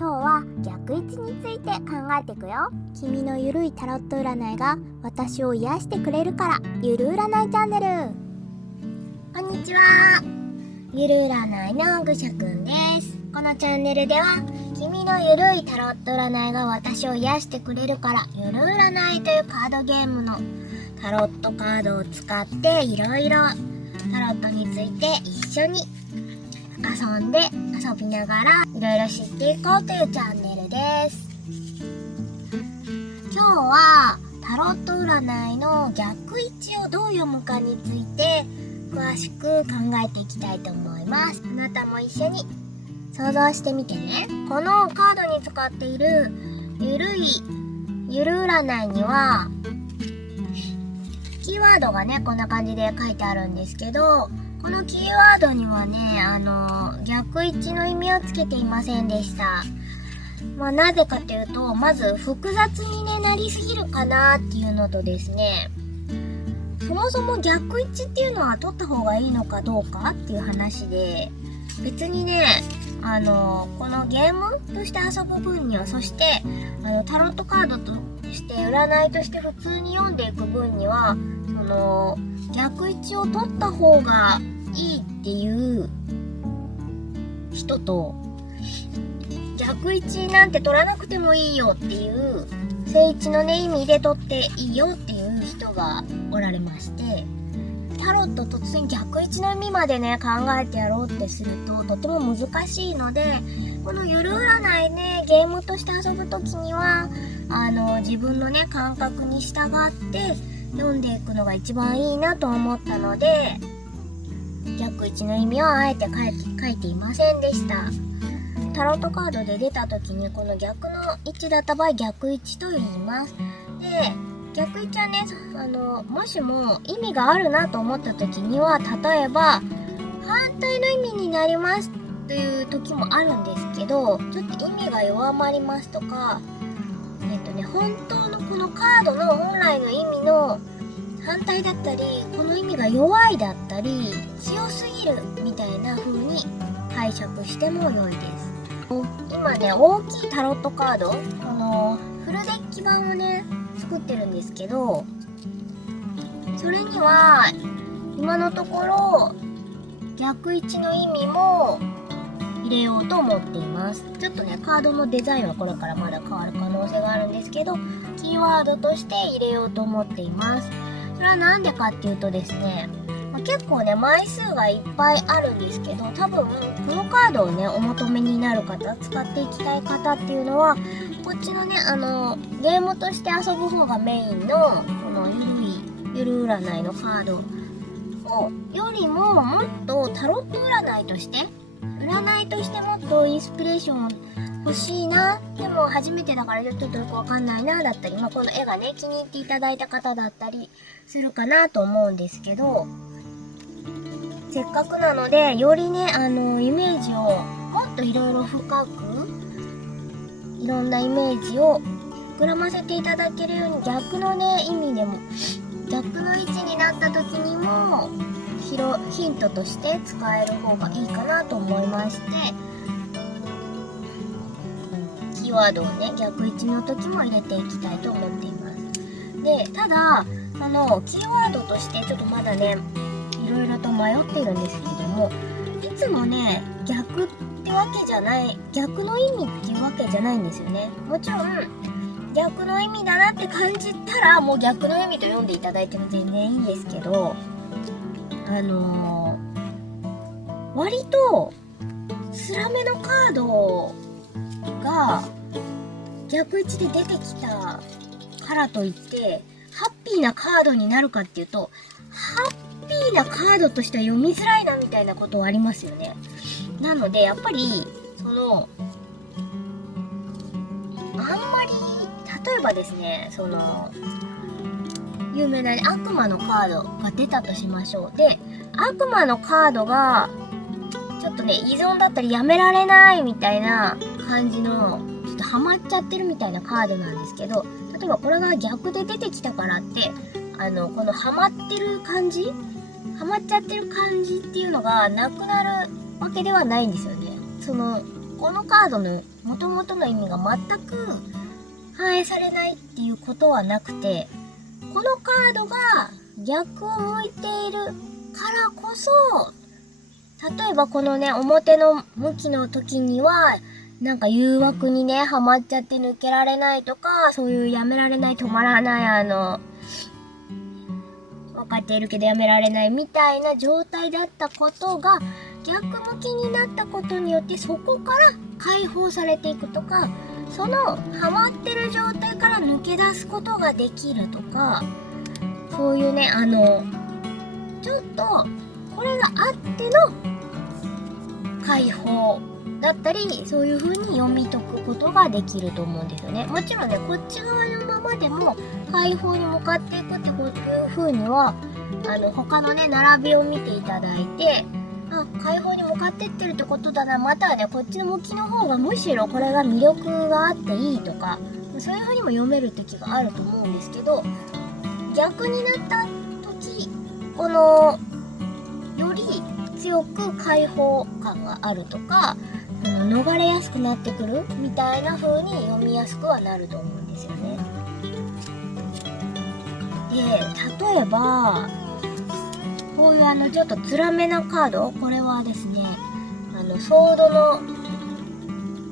今日は逆位置について考えていくよ。君のゆるいタロット占いが私を癒してくれるから、ゆる占いチャンネル。こんにちは、ゆる占いのぐしゃくんです。このチャンネルでは君のゆるいタロット占いが私を癒してくれるから、ゆる占いというカードゲームのタロットカードを使っていろいろタロットについて一緒に遊びながらいろいろ知っていこうというチャンネルです。今日はタロット占いの逆位置をどう読むかについて詳しく考えていきたいと思います。あなたも一緒に想像してみてね。このカードに使っているゆる占いにはキーワードがねこんな感じで書いてあるんですけど、このキーワードにはね逆位置の意味をつけていませんでした。なぜかというと、まず複雑に、なりすぎるかなっていうのとですね、そもそも逆位置っていうのは取った方がいいのかどうかっていう話で、別にねこのゲームとして遊ぶ分には、そしてタロットカードとして占いとして普通に読んでいく分には、逆位置を取った方がいいっていう人と、逆位置なんて取らなくてもいいよっていう正位置のね意味で取っていいよっていう人がおられまして、タロット突然逆位置の意味までね考えてやろうってするととても難しいので、このゆる占いねゲームとして遊ぶときには自分のね感覚に従って読んでいくのが一番いいなと思ったので、逆位置の意味はあえて書いていませんでした。タロットカードで出た時にこの逆の位置だった場合、逆位置と言います。で、逆位置はねもしも意味があるなと思った時には、例えば反対の意味になりますという時もあるんですけど、ちょっと意味が弱まりますとか、本当のこのカードの本来の意味の反対だったり、この意味が弱いだったり強すぎるみたいな風に解釈しても良いです。今ね大きいタロットカード、このフルデッキ版をね作ってるんですけど、それには今のところ逆位置の意味も入れようと思っています。ちょっとねカードのデザインはこれからまだ変わる可能性があるんですけど、キーワードとして入れようと思っています。それはなんでかっていうとですね、結構ね枚数がいっぱいあるんですけど、多分このカードをねお求めになる方、使っていきたい方っていうのは、こっちのねゲームとして遊ぶ方がメインのこのゆる占いのカードをよりも、もっとタロット占いとしてもっとインスピレーション欲しいな、でも初めてだからちょっとよくわかんないなだったり、この絵がね気に入っていただいた方だったりするかなと思うんですけど、せっかくなのでよりねイメージをもっといろいろ深く、いろんなイメージを膨らませていただけるように、逆のね意味でも逆の位置になった時にもヒントとして使える方がいいかなと思いまして、キーワードをね逆位置の時も入れていきたいと思っています。で、ただそのキーワードとしてちょっとまだねいろいろと迷っているんですけども、いつもね逆ってわけじゃない、逆の意味っていうわけじゃないんですよね。もちろん逆の意味だなって感じたらもう逆の意味と読んでいただいても全然いいんですけど、割とスラメのカードが逆位置で出てきたからといってハッピーなカードになるかっていうと、ハッピーなカードとしては読みづらいなみたいなことはありますよね。なのでやっぱりあんまり、例えばですね有名な悪魔のカードが出たとしましょう。で、悪魔のカードがちょっとね依存だったりやめられないみたいな感じの、ちょっとハマっちゃってるみたいなカードなんですけど、例えばこれが逆で出てきたからってこのハマっちゃってる感じっていうのがなくなるわけではないんですよね。このカードの元々の意味が全く反映されないっていうことはなくて、このカードが逆を向いているからこそ、例えばこのね、表の向きの時には、なんか誘惑にね、ハマっちゃって抜けられないとか、そういうやめられない、止まらない、分かっているけどやめられないみたいな状態だったことが、逆向きになったことによって、そこから解放されていくとか、そのハマってる状態から抜け出すことができるとか、そういうね、ちょっと、これがあっての解放だったり、そういう風に読み解くことができると思うんですよね。もちろんね、こっち側のままでも解放に向かっていくってこういう風には、他のね、並びを見ていただいて、解放に向かっていってるってことだな、またはね、こっちの向きの方がむしろこれが魅力があっていいとか、そういう風にも読める時があると思うんですけど、逆になった時、この、より強く解放感があるとか、逃れやすくなってくるみたいな風に読みやすくはなると思うんですよね。で、例えばこういうちょっと辛めなカード、これはですね、ソードの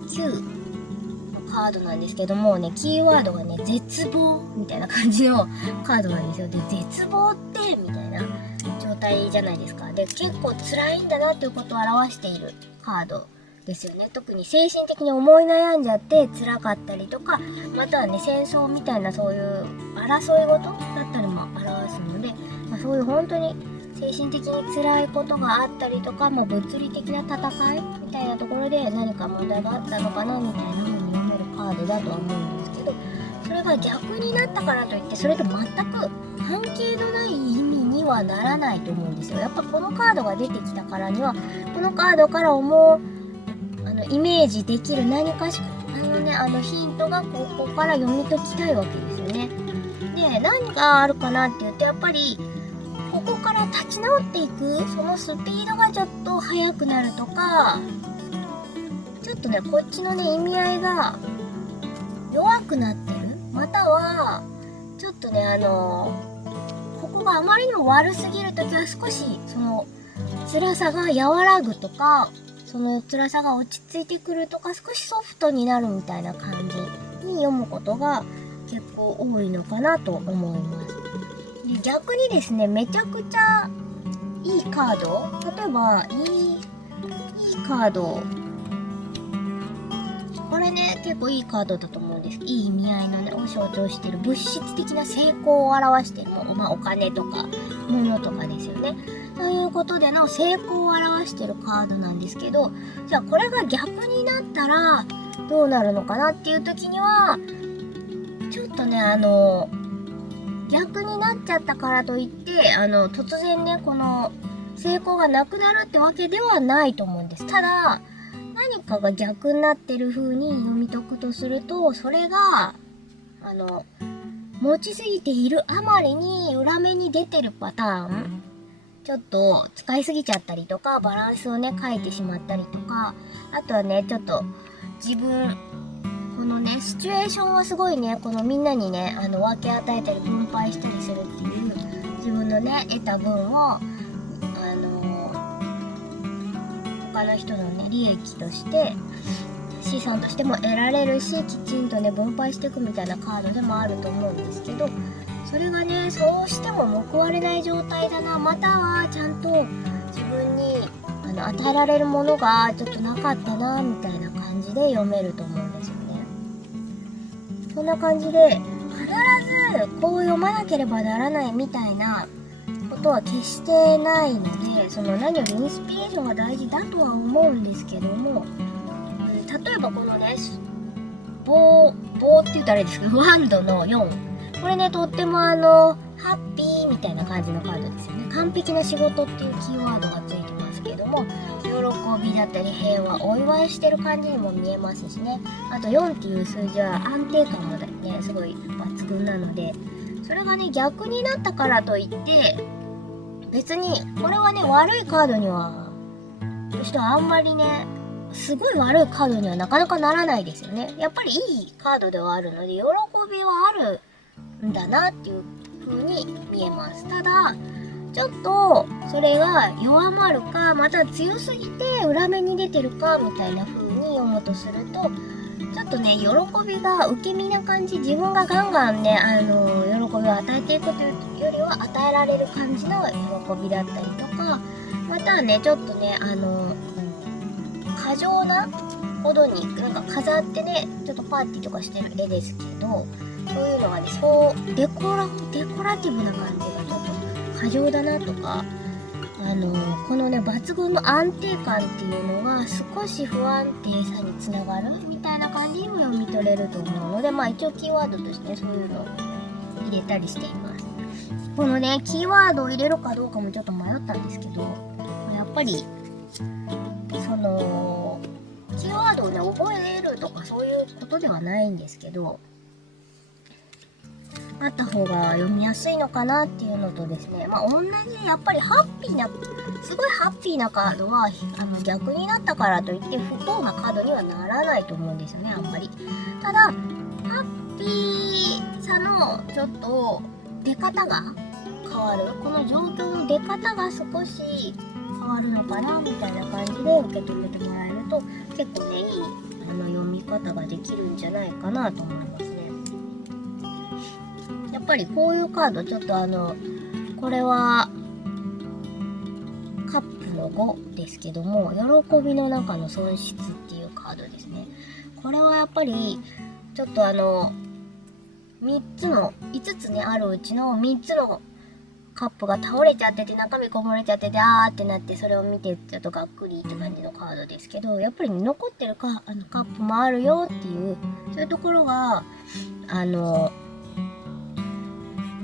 9のカードなんですけどもね、キーワードがね、絶望みたいな感じのカードなんですよ。で、絶望ってみたいな状態じゃないですか。で、結構辛いんだなっていうことを表しているカードですよね。特に精神的に思い悩んじゃって辛かったりとか、またはね、戦争みたいなそういう争い事だったりも表すので、そういう本当に精神的に辛いことがあったりとか、物理的な戦いみたいなところで何か問題があったのかなみたいな風に読めるカードだとは思うんですけど、それが逆になったからといってそれと全く関係のない意味にはならないと思うんですよ。やっぱこのカードが出てきたからには、このカードから思うイメージできる何かしらヒントがここから読み解きたいわけですよね。で、何があるかなっていうと、やっぱりここから立ち直っていくそのスピードがちょっと速くなるとか、ちょっとね、こっちのね、意味合いが弱くなってる、またはちょっとね、ここがあまりにも悪すぎるときは少しその辛さが和らぐとか、その辛さが落ち着いてくるとか、少しソフトになるみたいな感じに読むことが結構多いのかなと思います。で、逆にですね、めちゃくちゃいいカード、例えばいいカード、これね、結構いいカードだと思うんです。いい意味合いのね、を象徴している、物質的な成功を表しているお金とか物とかですよね。ということでの成功を表しているカードなんですけど、じゃあこれが逆になったらどうなるのかなっていう時には、ちょっとね、逆になっちゃったからといって突然ね、この成功がなくなるってわけではないと思うんです。ただ何かが逆になってる風に読み解くとすると、それが持ちすぎているあまりに裏目に出てるパターン、ちょっと使いすぎちゃったりとか、バランスをね変えてしまったりとか、あとはね、ちょっと自分このね、シチュエーションはすごいね、このみんなにね、分け与えたり分配したりするっていう自分のね、得た分を他の人のね、利益として資産としても得られるし、きちんとね分配していくみたいなカードでもあると思うんですけど、それがね、そうしても報われない状態だな、またはちゃんと自分に与えられるものがちょっとなかったなみたいな感じで読めると思うんですよね。そんな感じで、必ずこう読まなければならないみたいなことは決してないので、その何よりインスピレーションが大事だとは思うんですけども、例えばこのね、棒って言ったらあれですけど、ワンドの4、これね、とってもハッピーみたいな感じのカードですよね。完璧な仕事っていうキーワードがついてますけども、喜びだったり平和、お祝いしてる感じにも見えますしね。あと4っていう数字は安定感もね、すごい抜群なので、それがね、逆になったからといって別にこれはね、悪いカードにはとしてはあんまりね、すごい悪いカードにはなかなかならないですよね。やっぱりいいカードではあるので、喜びはあるんだなっていう風に見えます。ただ、ちょっとそれが弱まるか、また強すぎて裏目に出てるかみたいな風に読むとすると、ちょっとね、喜びが受け身な感じ、自分がガンガンね、喜びを与えていくというよりは、与えられる感じの喜びだったりとか、またはね、ちょっとね、過剰なほどに、なんか飾ってね、ちょっとパーティーとかしてる絵ですけど、そういうのがね、そうデコラティブな感じがちょっと過剰だなとか、このね、抜群の安定感っていうのが少し不安定さにつながるみたいな感じにも読み取れると思うので、まあ一応キーワードとしてね、そういうのを入れたりしています。このね、キーワードを入れるかどうかもちょっと迷ったんですけど、やっぱりそのキーワードをね、覚えるとかそういうことではないんですけど、あった方が読みやすいのかなっていうのとですね、まあ同じやっぱりすごいハッピーなカードは逆になったからといって不幸なカードにはならないと思うんですよね、あんまり。ただハッピーさのちょっと出方が変わる、この状況の出方が少し変わるのかなみたいな感じで受け止めてもらえると、結構ね、いい読み方ができるんじゃないかなと思いますね。やっぱりこういうカード、ちょっとこれはカップの5ですけども、喜びの中の損失っていうカードですね。これはやっぱりちょっと5つねあるうちの3つのカップが倒れちゃってて、中身こぼれちゃってて、あーってなって、それを見てちょっとがっくりって感じのカードですけど、やっぱり残ってるカップもあるよっていう、そういうところが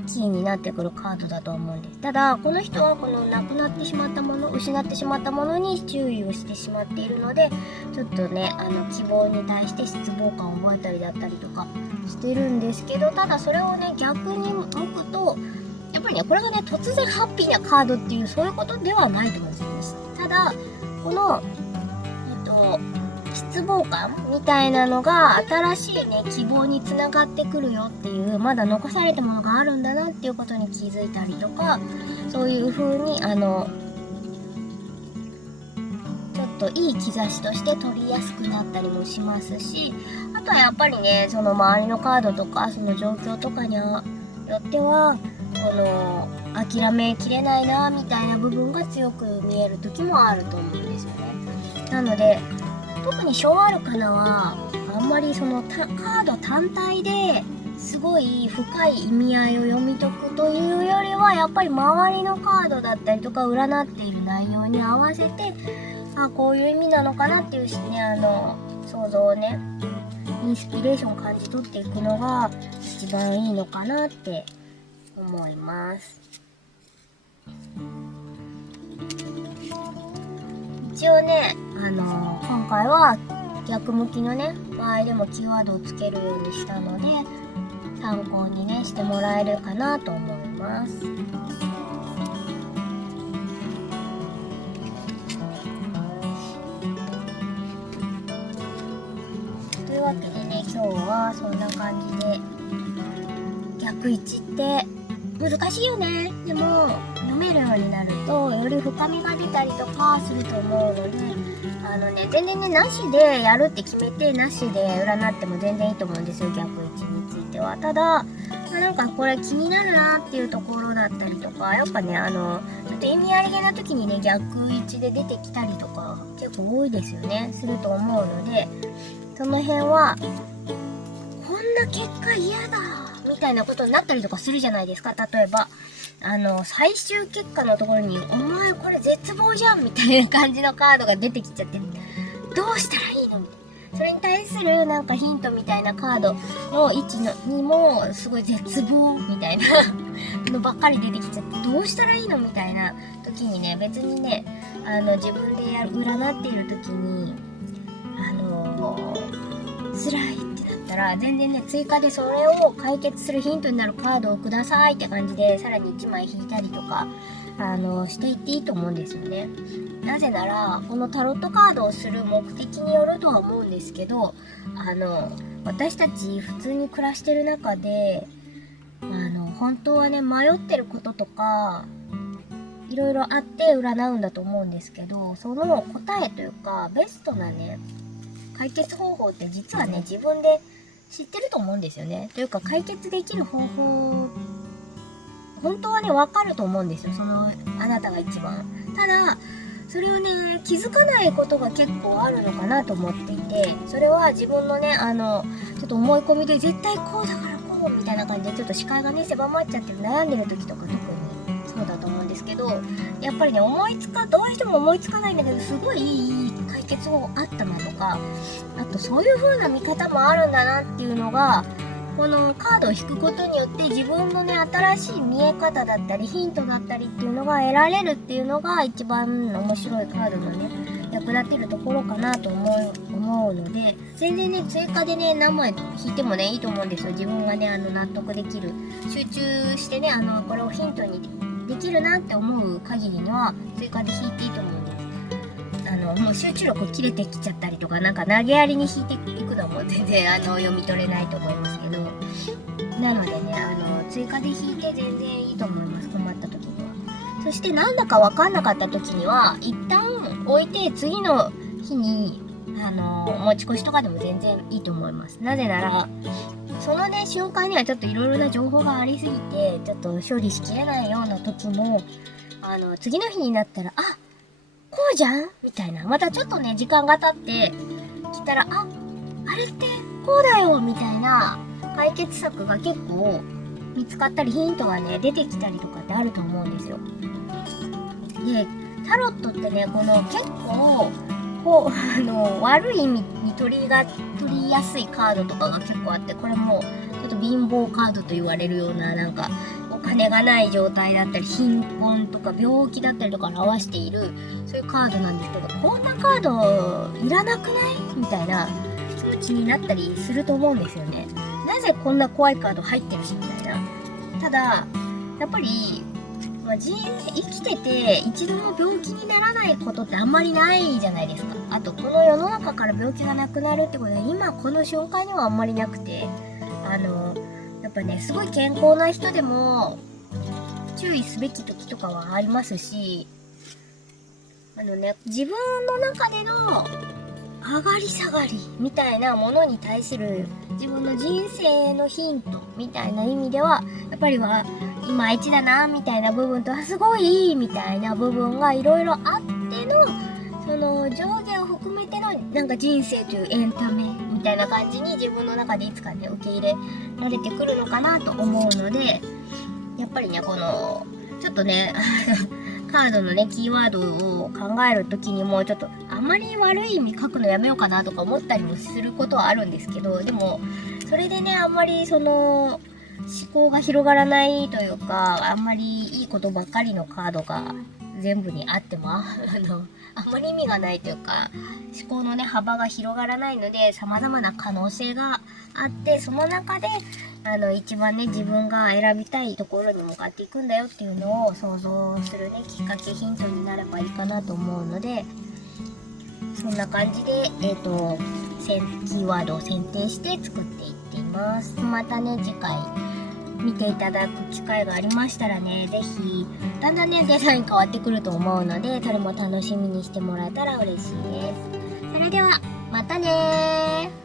キーになってくるカードだと思うんです。ただこの人はこのなくなってしまったもの、失ってしまったものに注意をしてしまっているので、ちょっとね希望に対して失望感を覚えたりだったりとかしてるんですけど、ただそれをね逆に向くと、やっぱりねこれがね突然ハッピーなカードっていうそういうことではないと思うんですよ。ただこの失望感みたいなのが新しいね希望につながってくるよっていう、まだ残されたものがあるんだなっていうことに気づいたりとか、そういう風にちょっといい兆しとして取りやすくなったりもしますし、あとはやっぱりねその周りのカードとかその状況とかによっては諦めきれないなみたいな部分が強く見える時もあると思うんですよね。なので特に小アルカナはあんまりそのカード単体ですごい深い意味合いを読み解くというよりは、やっぱり周りのカードだったりとか占っている内容に合わせて、こういう意味なのかなっていうしね、想像をねインスピレーションを感じ取っていくのが一番いいのかなって思います。一応ね今回は逆向きのね場合でもキーワードをつけるようにしたので、参考にねしてもらえるかなと思います。というわけでね、今日はそんな感じで、逆位置って難しいよね。でも読めるようになるとより深みが出たりとかすると思うので、全然ねなしでやるって決めてなしで占っても全然いいと思うんですよ、逆位置については。ただなんかこれ気になるなっていうところだったりとか、やっぱねちょっと意味ありげな時にね逆位置で出てきたりとか結構多いですよね、すると思うので、その辺はこんな結果嫌だみたいなことになったりとかするじゃないですか。例えば最終結果のところにお前これ絶望じゃんみたいな感じのカードが出てきちゃって、どうしたらいいのみたいな、それに対するなんかヒントみたいなカードの位置にもすごい絶望みたいなのばっかり出てきちゃって、どうしたらいいのみたいな時にね、別にね自分で占っている時に辛いってなったら全然ね追加でそれを解決するヒントになるカードをくださいって感じでさらに1枚引いたりとかしていっていいと思うんですよね。なぜならこのタロットカードをする目的によるとは思うんですけど、私たち普通に暮らしてる中で本当はね迷ってることとかいろいろあって占うんだと思うんですけど、その答えというかベストなね解決方法って実はね自分で知ってると思うんですよね。というか解決できる方法本当はね分かると思うんですよ、あなたが一番。ただそれをね気づかないことが結構あるのかなと思っていて、それは自分のねちょっと思い込みで絶対こうだからこうみたいな感じでちょっと視界がね狭まっちゃってる悩んでる時とか特にそうだと思うんですけど、やっぱりねどうしても思いつかないんだけどすごいいい解決法あったなとか、あとそういう風な見方もあるんだなっていうのがこのカードを引くことによって自分のね新しい見え方だったりヒントだったりっていうのが得られるっていうのが一番面白いカードのね役立ってるところかなと思うので、全然ね追加でね何枚引いてもねいいと思うんですよ。自分がね納得できる、集中してねこれをヒントにできるなって思う限りには追加で引いていいと思うんです。もう集中力切れてきちゃったりとかなんか投げやりに引いていくのも全然読み取れないと思いますけど、なのでね追加で引いて全然いいと思います、困った時には。そしてなんだか分かんなかった時には一旦置いて次の日に持ち越しとかでも全然いいと思います。なぜならそのね瞬間にはちょっといろいろな情報がありすぎてちょっと処理しきれないような時も次の日になったらこうじゃんみたいな、またちょっとね時間が経ってきたらあれってこうだよみたいな解決策が結構見つかったりヒントがね出てきたりとかってあると思うんですよ。でタロットってね結構悪い意味に取りやすいカードとかが結構あって、これもちょっと貧乏カードと言われるようななんかお金がない状態だったり貧困とか病気だったりとかを表しているそういうカードなんですけど、こんなカードいらなくないみたいな気持ちになったりすると思うんですよね。なぜこんな怖いカード入ってるしみたいな。ただやっぱり、生きてて一度も病気にならないことってあんまりないじゃないですか。あとこの世の中から病気がなくなるってことは今この瞬間にはあんまりなくて、やっぱねすごい健康な人でも注意すべき時とかはありますし、自分の中での上がり下がりみたいなものに対する自分の人生のヒントみたいな意味ではやっぱりいまいちだなみたいな部分とすごいいいみたいな部分がいろいろあってのその上下を含めてのなんか人生というエンタメみたいな感じに自分の中でいつかね受け入れられてくるのかなと思うので、やっぱりねちょっとねカードのねキーワードを考える時にもちょっとあまり悪い意味書くのやめようかなとか思ったりもすることはあるんですけど、でもそれでねあんまり思考が広がらないというか、あんまりいいことばっかりのカードが全部にあってもあんまり意味がないというか、思考のね幅が広がらないので様々な可能性があって、その中で一番ね自分が選びたいところに向かっていくんだよっていうのを想像するねきっかけヒントになればいいかなと思うので、そんな感じでキーワードを選定して作っていっています。またね次回見ていただく機会がありましたらね、ぜひだんだんねデザイン変わってくると思うので、それも楽しみにしてもらえたら嬉しいです。それではまたねー。